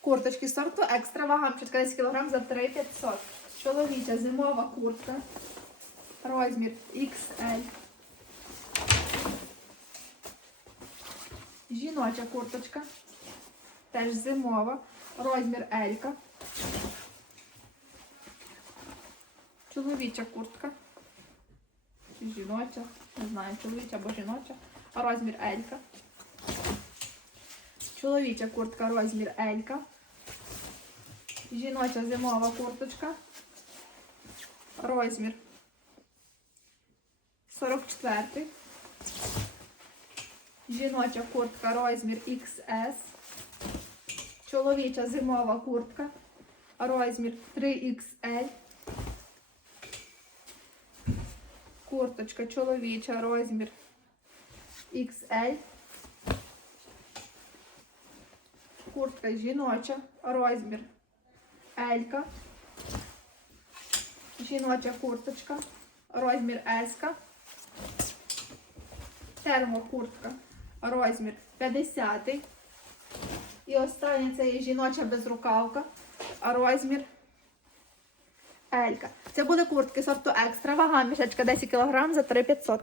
Курточки сорту екстра вага мішечка 10 кг за 3500. Чоловіча зимова куртка. Розмір XL. Жіноча курточка. Теж зимова. Розмір L. Чоловіча куртка. Жіноча. Не знаю, чоловіча або жіноча. Розмір L. Чоловіча куртка розмір L. Жіноча зимова курточка. Розмір 44. Жіноча куртка розмір XS. Чоловіча зимова куртка. Розмір 3XL. Курточка чоловіча розмір XL. Куртка жіноча, розмір L. Жіноча курточка, розмір S. Термокуртка, розмір 50. І остання це є жіноча безрукавка, розмір L. Це буде куртки сорту екстра, вага мішечка 10 кг за 3500.